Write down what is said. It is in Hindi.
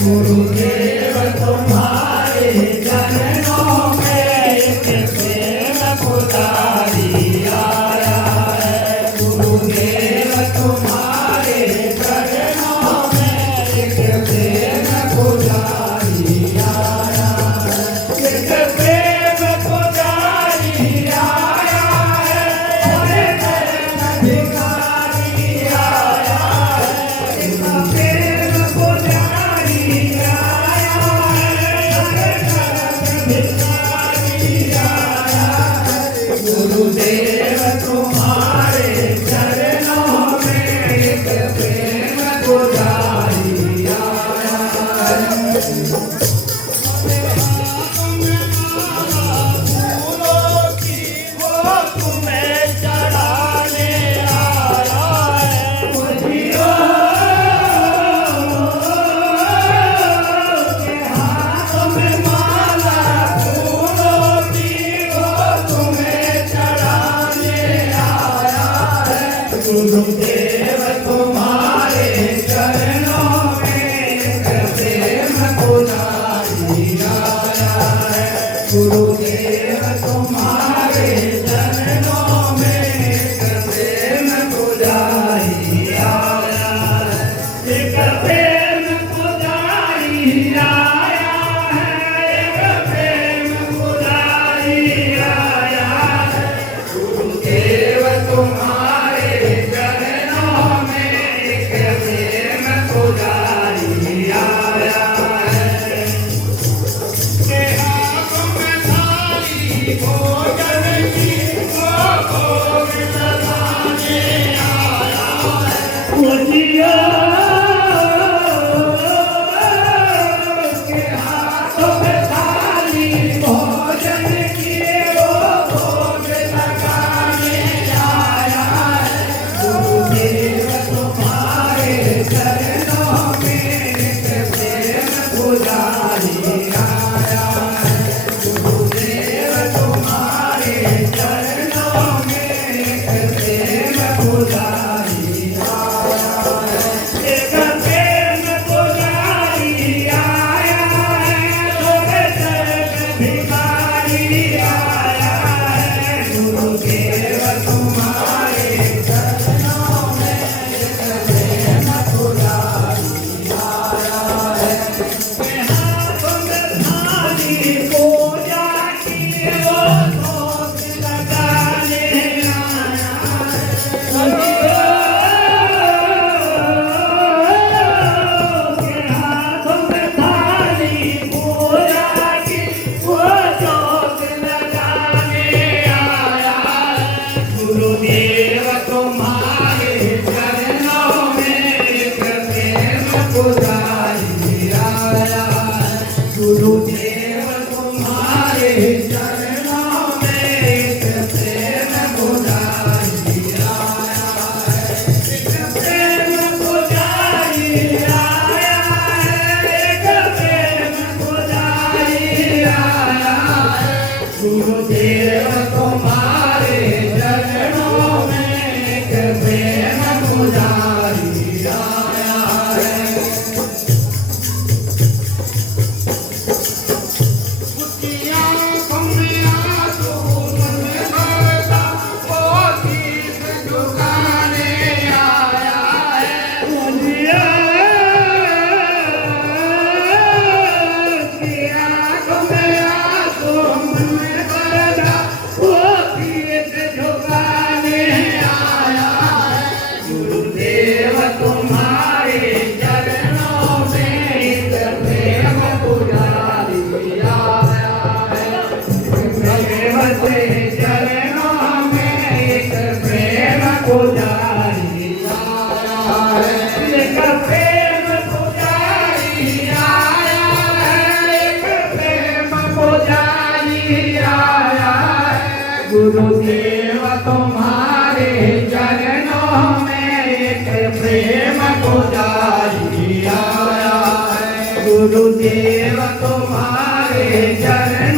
गुरुदेव तुम्हारे चरणों में एक प्रेम पुजारी आया है। गुरुदेव तुम्हारे चरणों में एक प्रेम पुजारी आया है। एक प्रेम पुजारी आया है। एक प्रेम भिखारी आया है। एक प्रेम पुजारी गुरुदेव तुम्हारे चरणों में एक प्रेम पुजारी आया है। फूलों की वो तुम्हें चढ़ाने आया है। मुझियों के हाथों में माला फूलों की वो तुम्हें चढ़ाने आया है। गुरुदेव तुम्हारे चरणों में एक प्रेम पुजारी आया है। गुरुदेव तुम्हारे चरणों में एक प्रेम पुजारी आया है। एक प्रेम पुजारी आया है। एक प्रेम पुजारी आया है। गुरुदेव तुम्हारे चरणों में एक प्रेम पुजारी आया है। के हाथों में थाली भोजन की वो भोग लगाने आया है। मुझियों के हाथों में थाली भोजन की वो भोग लगाने आया है। गुरुदेव तुम्हारे चरणों में एक प्रेम पुजारी आया है। गुरुदेव तुम्हारे चरणों में एक प्रेम पुजारी आया है। एक प्रेम पुजारी आया है। थोड़े चरण भिखारी आया है। गुरुदेव तुम्हारे चरणों में एक प्रेम पुजारी आया है। हाथों में थाली पूजा की वो भोग लगाने आया है। हाथों में थाली पूजा की वो भोग लगाने आया है। गुरुदेव तुम्हारे चरणों में एक प्रेम पुजारी आया है। गुरुदेव तुम्हारे चरणों में एक प्रेम पुजारी आया है। एक प्रेम पुजारी आया है। एक प्रेम पुजारी आया है। गुरुदेव तुम्हारे चरणों में एक प्रेम पुजारी आया है। गुरुदेव तुम्हारे चरणों में एक प्रेम पुजारी आया है। गुरुदेव तुम्हारे चरणों